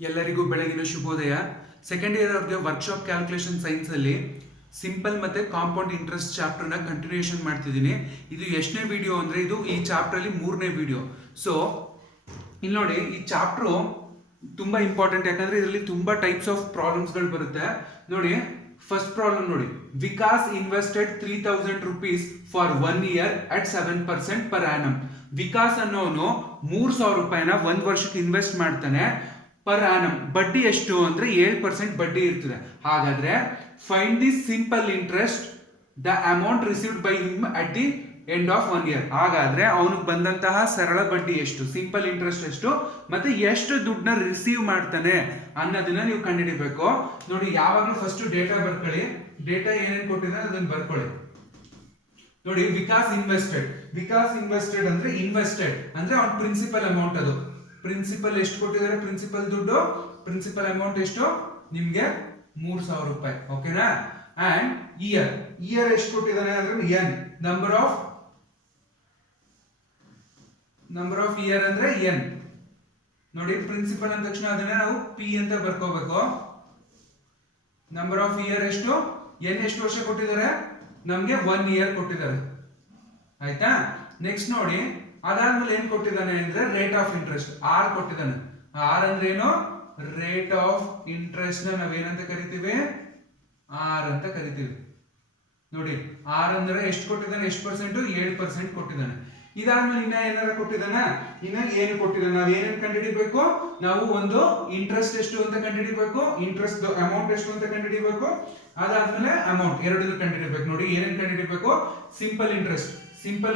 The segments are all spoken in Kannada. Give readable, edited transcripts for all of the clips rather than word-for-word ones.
ಎಲ್ಲರಿಗೂ ಬೆಳಗಿನ ಶುಭೋದಯ. ಸೆಕೆಂಡ್ ಇಯರ್ ಅವ್ರಿಗೆ ವರ್ಕ್ಶಾಪ್ ಕ್ಯಾಲ್ಕುಲೇಷನ್ ಸೈನ್ಸ್ ಅಲ್ಲಿ ಸಿಂಪಲ್ ಮತ್ತೆ ಕಾಂಪೌಂಡ್ ಇಂಟ್ರೆಸ್ಟ್ ಚಾಪ್ಟರ್ನ ಕಂಟಿನ್ಯೂಷನ್ ಮಾಡ್ತಿದ್ದೀನಿ. ಇದು ಎಷ್ಟನೇ ವಿಡಿಯೋ ಅಂದ್ರೆ ಇದು ಈ ಚಾಪ್ಟರ್ ಅಲ್ಲಿ 3ನೇ ವಿಡಿಯೋ. ಸೊ ಇಲ್ಲಿ ನೋಡಿ, ಈ ಚಾಪ್ಟರ್ ತುಂಬಾ ಇಂಪಾರ್ಟೆಂಟ್, ಯಾಕಂದ್ರೆ ಇದರಲ್ಲಿ ತುಂಬಾ ಟೈಪ್ಸ್ ಆಫ್ ಪ್ರಾಬ್ಲಮ್ಸ್ಗಳು ಬರುತ್ತೆ. ನೋಡಿ, ಫಸ್ಟ್ ಪ್ರಾಬ್ಲಮ್ ನೋಡಿ, Vikas invested 3000 rupees for 1 year at 7% per annum. Vikas ಅನ್ನೋನು 3000 ರೂಪಾಯಿನ 1 ವರ್ಷಕ್ಕೆ ಇನ್ವೆಸ್ಟ್ ಮಾಡ್ತಾನೆ. ಪರ್ ಆನಮ್ ಬಡ್ಡಿ ಎಷ್ಟು ಅಂದ್ರೆ 7% ಬಡ್ಡಿ ಇರ್ತದೆ. ಹಾಗಾದ್ರೆ find the simple interest the amount received by him at the end of 1 year. ಹಾಗಾದ್ರೆ ಅವನಿಗೆ ಬಂದಂತಹ ಸರಳ ಬಡ್ಡಿ ಎಷ್ಟು, ಸಿಂಪಲ್ ಇಂಟ್ರೆಸ್ಟ್ ಎಷ್ಟು, ಮತ್ತೆ ಎಷ್ಟು ದುಡ್ಡನ್ನ ರಿಸೀವ್ ಮಾಡ್ತಾನೆ ಅನ್ನೋದನ್ನ ನೀವು ಕಂಡುಹಿಡಿಬೇಕು. ನೋಡಿ, ಯಾವಾಗಲೂ ಫಸ್ಟ್ ಡೇಟಾ ಬರ್ಕೊಳ್ಳಿ. ಡೇಟಾ ಏನೇನು ಕೊಟ್ಟಿದ್ದಾರೆ ಅದನ್ನ ಬರ್ಕೊಳ್ಳಿ. ನೋಡಿ, ವಿಕಾಸ್ ಇನ್ವೆಸ್ಟೆಡ್ ಅಂದ್ರೆ ಇನ್ವೆಸ್ಟೆಡ್ ಅಂದ್ರೆ ಅವ್ನ ಪ್ರಿನ್ಸಿಪಲ್ ಅಮೌಂಟ್. ಅದು ಪ್ರಿನ್ಸಿಪಲ್ ಎಷ್ಟು ಕೊಟ್ಟಿದ್ದಾರೆ, ಪ್ರಿನ್ಸಿಪಲ್ ದುಡ್ಡು, ಪ್ರಿನ್ಸಿಪಲ್ ಅಮೌಂಟ್ ಎಷ್ಟು ನಿಮ್ಗೆ 3000 ರೂಪಾಯಿ. ಓಕೆನಾ? ಅಂಡ್ ಇಯರ್ ಎಷ್ಟು ಕೊಟ್ಟಿದ್ದಾನೆ ಅಂದ್ರೆ ಎನ್, ನಂಬರ್ ಆಫ್ ಇಯರ್ ಅಂದ್ರೆ ಎನ್. ನೋಡಿ, ಪ್ರಿನ್ಸಿಪಲ್ ಅಂದ ತಕ್ಷಣ ಅದನ್ನ ನಾವು ಪಿ ಅಂತ ಬರ್ಕೋಬೇಕು. ನಂಬರ್ ಆಫ್ ಇಯರ್ ಎಷ್ಟು, ಎನ್ ಎಷ್ಟು ವರ್ಷ ಕೊಟ್ಟಿದ್ದಾರೆ ನಮ್ಗೆ 1 year ಕೊಟ್ಟಿದ್ದಾರೆ. ಆಯ್ತಾ? ನೆಕ್ಸ್ಟ್ ನೋಡಿ, ಅದಾದ್ಮೇಲೆ ಏನ್ ಕೊಟ್ಟಿದ್ದಾನೆ ಅಂದ್ರೆ ರೇಟ್ ಆಫ್ ಇಂಟ್ರೆಸ್ಟ್ ಆರ್ ಕೊಟ್ಟಿದ್ದಾನೆ. ಆರ್ ಅಂದ್ರೆ ಏನು, ರೇಟ್ ಆಫ್ ಇಂಟ್ರೆಸ್ಟ್ ನ ನಾವೇನಂತ ಕರಿತೀವಿ, ಆರ್ ಅಂತ ಕರಿತೀವಿ. ನೋಡಿ, ಆರ್ ಅಂದ್ರೆ ಎಷ್ಟು ಕೊಟ್ಟಿದ್ದಾನೆ, ಎಷ್ಟು ಪರ್ಸೆಂಟ್, 7% ಕೊಟ್ಟಿದ್ದಾನೆ. ಇದಾದ್ಮೇಲೆ ಇನ್ನ ಏನಾರ ಕೊಟ್ಟಿದ್ದಾನ, ಇನ್ನ ಏನು ಕೊಟ್ಟಿದ್ದಾನೆ, ನಾವ್ ಏನೇನ್ ಕಂಡುಹಿಡಿಬೇಕು, ನಾವು ಒಂದು ಇಂಟ್ರೆಸ್ಟ್ ಎಷ್ಟು ಅಂತ ಕಂಡುಹಿಡಿಬೇಕು, ಇಂಟ್ರೆಸ್ಟ್ ಅಮೌಂಟ್ ಎಷ್ಟು ಅಂತ ಕಂಡುಹಿಡಿಬೇಕು, ಅದಾದ್ಮೇಲೆ ಅಮೌಂಟ್ ಎರಡನ್ನೂ ಕಂಡುಹಿಡಿಬೇಕು. ನೋಡಿ, ಏನೇನ್ ಕಂಡುಹಿಡಿಬೇಕು, ಸಿಂಪಲ್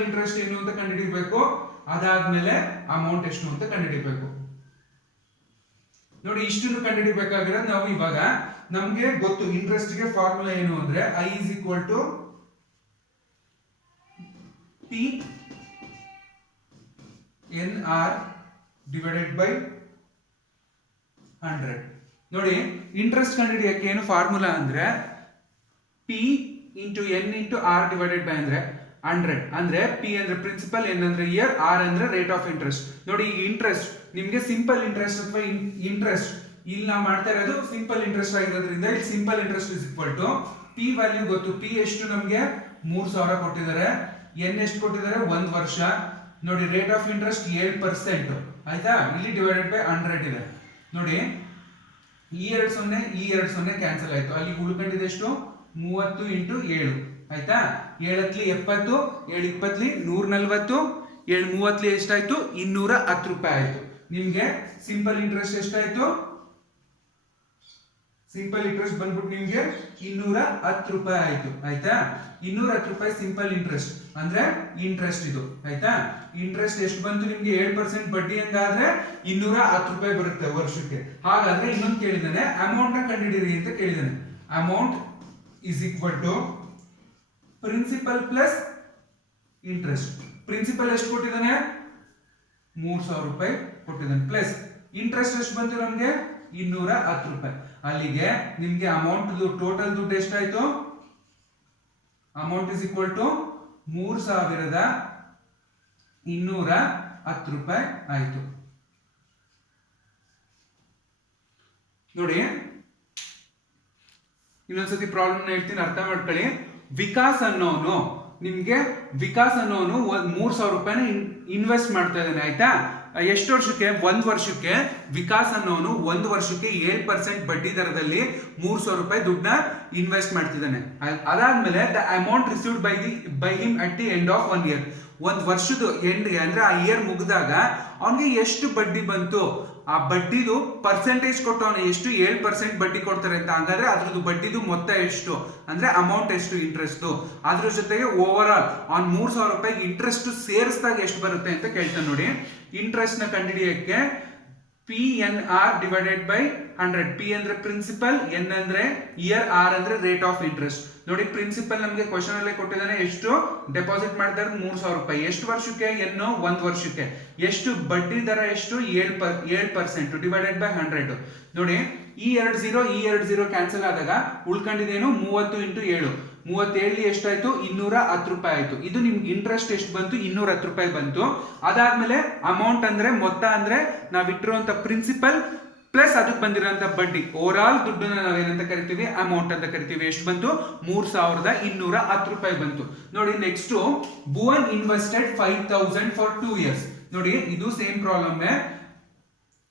ಇಂಟ್ರೆಸ್ಟ್ ಏನು ಅಂತ ಕಂಡುಹಿಡಿಬೇಕು, ಅದಾದ್ಮೇಲೆ ಅಮೌಂಟ್ ಎಷ್ಟು ಅಂತ ಕಂಡುಹಿಡಿಬೇಕು. ನೋಡಿ, ಇಷ್ಟನ್ನು ಕಂಡುಹಿಡಿಬೇಕಾಗಿರೋದು ನಾವು ಇವಾಗ ನಮ್ಗೆ ಗೊತ್ತು. ಇಂಟ್ರೆಸ್ಟ್ ಗೆ ಫಾರ್ಮುಲಾ ಏನು ಅಂದ್ರೆ I is equal to PNR divided by 100. ನೋಡಿ, ಇಂಟ್ರೆಸ್ಟ್ ಕಂಡುಹಿಡಿಯಕ್ಕೆ ಏನು ಫಾರ್ಮುಲಾ ಅಂದ್ರೆ P into N into R divided by 100. ಅಂದ್ರೆ P ಅಂದ್ರೆ ಪ್ರಿನ್ಸಿಪಲ್, N ಅಂದ್ರೆ ಇಯರ್, R ಅಂದ್ರೆ ರೇಟ್ ಆಫ್ ಇಂಟ್ರೆಸ್ಟ್. ನೋಡಿ, ಈ ಇಂಟ್ರೆಸ್ಟ್ ನಿಮ್ಗೆ ಸಿಂಪಲ್ ಇಂಟ್ರೆಸ್ಟ್ ಅಥವಾ ಇಂಟ್ರೆಸ್ಟ್ ಇಲ್ಲಿ ನಾವು ಮಾಡ್ತಾ ಇರೋದು ಸಿಂಪಲ್ ಇಂಟ್ರೆಸ್ಟ್ ಆಗಿರೋದ್ರಿಂದ ಇಲ್ಲಿ simple interest is equal to P value ಗೊತ್ತು. P ಎಷ್ಟು ನಮ್ಗೆ 3000 ಕೊಟ್ಟಿದ್ದಾರೆ. N ಎಷ್ಟು ಕೊಟ್ಟಿದ್ದಾರೆ, 1 ವರ್ಷ. ನೋಡಿ, ರೇಟ್ ಆಫ್ ಇಂಟ್ರೆಸ್ಟ್ 7%. ಆಯ್ತಾ? ಇಲ್ಲಿ ಡಿವೈಡೆಡ್ ಬೈ 100 ಇದೆ. ನೋಡಿ, ಈ 2 ಕ್ಯಾನ್ಸಲ್ ಆಯ್ತು. ಅಲ್ಲಿ ಉಳ್ಕೊಂಡಿದೆ ಎಷ್ಟು, 30 into 7. ಆಯ್ತಾ? 7 70, 7 20 140, 7 30 ಎಷ್ಟಾಯ್ತು, 210 ರೂಪಾಯಿ ಆಯ್ತು. ನಿಮ್ಗೆ ಸಿಂಪಲ್ ಇಂಟ್ರೆಸ್ಟ್ ಎಷ್ಟಾಯ್ತು, ಸಿಂಪಲ್ ಇಂಟ್ರೆಸ್ಟ್ ಬಂದ್ಬಿಟ್ಟು ನಿಮ್ಗೆ 210 ರೂಪಾಯಿ ಆಯ್ತು. ಆಯ್ತಾ? 210 ರೂಪಾಯಿ ಸಿಂಪಲ್ ಇಂಟ್ರೆಸ್ಟ್ ಅಂದ್ರೆ ಇಂಟ್ರೆಸ್ಟ್ ಇದು. ಆಯ್ತಾ? ಇಂಟ್ರೆಸ್ಟ್ ಎಷ್ಟು ಬಂತು ನಿಮ್ಗೆ, 7% ಬಡ್ಡಿ ಹಂಗಾದ್ರೆ 210 ರೂಪಾಯಿ ಬರುತ್ತೆ ವರ್ಷಕ್ಕೆ. ಹಾಗಾದ್ರೆ ಇನ್ನೊಂದು ಕೇಳಿದಾನೆ, ಅಮೌಂಟ್ ನ ಕಂಡುಹಿಡಿಯಿರಿ ಅಂತ ಕೇಳಿದಾನೆ. Amount is equal to principal plus interest. Principal ಎಷ್ಟು ಕೊಟ್ಟಿದ್ದಾನೆ, 3000 ರೂಪಾಯಿ ಕೊಟ್ಟಿದ್ದಾನೆ, ಪ್ಲಸ್ ಇಂಟ್ರೆಸ್ಟ್ ಎಷ್ಟು ಬಂತು ನಮ್ಗೆ, 210 ರೂಪಾಯಿ. ಅಲ್ಲಿಗೆ ನಿಮ್ಗೆ ಅಮೌಂಟ್ ಟೋಟಲ್ ದುಡ್ಡು ಎಷ್ಟಾಯ್ತು, ಅಮೌಂಟ್ ಇಸ್ ಈಕ್ವಲ್ ಟು 3210 ರೂಪಾಯಿ ಆಯ್ತು. ನೋಡಿ, ಇನ್ನೊಂದ್ಸತಿ ಪ್ರಾಬ್ಲಮ್ ಹೇಳ್ತೀನಿ, ಅರ್ಥ ಮಾಡ್ಕೊಳ್ಳಿ. ವಿಕಾಸ್ ಅನ್ನೋನು 3000 ರೂಪಾಯಿನ ಇನ್ವೆಸ್ಟ್ ಮಾಡ್ತಾ ಇದ್ದಾನೆ. ಆಯ್ತಾ? ಎಷ್ಟು ವರ್ಷಕ್ಕೆ, 1 ವರ್ಷಕ್ಕೆ. ವಿಕಾಸ್ ಅನ್ನೋನು 1 ವರ್ಷಕ್ಕೆ 7% ಬಡ್ಡಿ ದರದಲ್ಲಿ 3000 ರೂಪಾಯಿ ದುಡ್ಡನ್ನ ಇನ್ವೆಸ್ಟ್ ಮಾಡ್ತಿದ್ದಾನೆ. ಅದಾದ್ಮೇಲೆ the amount received by him at the end of 1 year. 1 ವರ್ಷದ ಎಂಡ್ ಅಂದ್ರೆ ಆ ಇಯರ್ ಮುಗಿದಾಗ ಅವನಿಗೆ ಎಷ್ಟು ಬಡ್ಡಿ ಬಂತು, ಆ ಬಡ್ಡಿದು ಪರ್ಸೆಂಟೇಜ್ ಕೊಟ್ಟವನು ಎಷ್ಟು, 7% ಬಡ್ಡಿ ಕೊಡ್ತಾರೆ ಅಂತ. ಹಾಗಾದ್ರೆ ಅದ್ರದ್ದು ಬಡ್ಡಿದು ಮೊತ್ತ ಎಷ್ಟು ಅಂದ್ರೆ ಅಮೌಂಟ್ ಎಷ್ಟು, ಇಂಟ್ರೆಸ್ಟ್. ಅದ್ರ ಜೊತೆಗೆ ಓವರ್ ಆಲ್ ಅವ್ನು 3000 ರೂಪಾಯಿ ಇಂಟ್ರೆಸ್ಟ್ ಸೇರಿಸಿದಾಗ ಎಷ್ಟು ಬರುತ್ತೆ ಅಂತ ಕೇಳ್ತಾನೆ. ನೋಡಿ, ಇಂಟ್ರೆಸ್ಟ್ ನ ಕಂಡುಹಿಡಿಯಕ್ಕೆ PNR ಡಿವೈಡೆಡ್ ಬೈ 100. P ಅಂದ್ರೆ ಪ್ರಿನ್ಸಿಪಲ್, N ಅಂದ್ರೆ ಇಯರ್, R ಅಂದ್ರೆ ರೇಟ್ ಆಫ್ ಇಂಟ್ರೆಸ್ಟ್. ನೋಡಿ, ಪ್ರಿನ್ಸಿಪಲ್ ನಮಗೆ ಕ್ವಶನ್ ಅಲ್ಲೇ ಕೊಟ್ಟಿದ್ದಾನೆ, ಎಷ್ಟು ಡೆಪಾಸಿಟ್ ಮಾಡ್ತಾರೆ, 3000 ರೂಪಾಯಿ. ಎಷ್ಟು ವರ್ಷಕ್ಕೆ, N 1 ವರ್ಷಕ್ಕೆ. ಎಷ್ಟು ಬಡ್ಡಿ ದರ, ಎಷ್ಟು 7% ಡಿವೈಡೆಡ್ ಬೈ 100. ನೋಡಿ, ಈ 20 ಕ್ಯಾನ್ಸಲ್ ಆದಾಗ ಉಳ್ಕೊಂಡಿದ್ದೇನು, 30 into 7. 37 ಎಷ್ಟಾಯ್ತು, 210 ರೂಪಾಯಿ ಆಯ್ತು. ಇದು ನಿಮ್ಗೆ ಇಂಟ್ರೆಸ್ಟ್ ಎಷ್ಟು ಬಂತು, 210 ರೂಪಾಯಿ ಬಂತು. ಅದಾದ್ಮೇಲೆ ಅಮೌಂಟ್ ಅಂದ್ರೆ ಮೊತ್ತ, ಅಂದ್ರೆ ನಾವಿಟ್ಟಿರುವಂತ ಪ್ರಿನ್ಸಿಪಲ್ ಪ್ಲಸ್ ಅದಕ್ಕೆ ಬಂದಿರೋಂಥ ಬಡ್ಡಿ. ಓವರ್ ಆಲ್ ದುಡ್ಡನ್ನ ನಾವೇನಂತ ಕರಿತೀವಿ, ಅಮೌಂಟ್ ಅಂತ ಕರಿತೀವಿ. ಎಷ್ಟು ಬಂತು? 3210 ರೂಪಾಯಿ ಬಂತು. ನೋಡಿ next, Bhuvan invested 5000 for 2 years. ನೋಡಿ ಇದು same problem.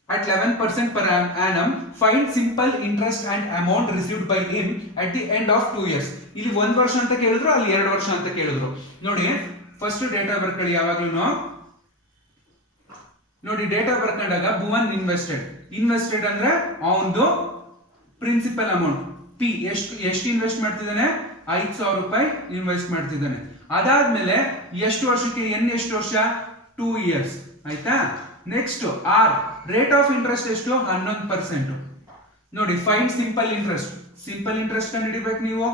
At 11% per annum, find simple interest and amount received by him at the end of 2 years. ಇಲ್ಲಿ 1 ವರ್ಷ ಅಂತ ಕೇಳಿದ್ರು, ಅಲ್ಲಿ 2 ವರ್ಷ ಅಂತ ಕೇಳಿದ್ರು. ನೋಡಿ ಫಸ್ಟ್ ಡೇಟಾ ಬರ್ಕೊಳ್ಳಿ ಯಾವಾಗ್ಲೂ. ನೋಡಿ ಡೇಟಾ ಬರ್ಕೊಂಡಾಗ ಭುವನ್ ಇನ್ವೆಸ್ಟೆಡ್ ಅಂದ್ರೆ ಅವನದು ಪ್ರಿನ್ಸಿಪಲ್ ಅಮೌಂಟ್ ಪಿ ಎಷ್ಟು ಇನ್ವೆಸ್ಟ್ ಮಾಡ್ತಿದ್ದಾನೆ? 5000 ರೂಪಾಯಿ ಇನ್ವೆಸ್ಟ್ ಮಾಡ್ತಿದ್ದಾನೆ. ಅದಾದ್ಮೇಲೆ ಎಷ್ಟು ವರ್ಷಕ್ಕೆ? ಎಷ್ಟು ವರ್ಷ? 2 years. ಆಯ್ತಾ? Next R, rate of interest ಎಷ್ಟು? 11%. ನೋಡಿ ಫೈಂಡ್ ಸಿಂಪಲ್ ಇಂಟ್ರೆಸ್ಟ್ ಕಂಡುಹಿಡಿಬೇಕು ನೀವು.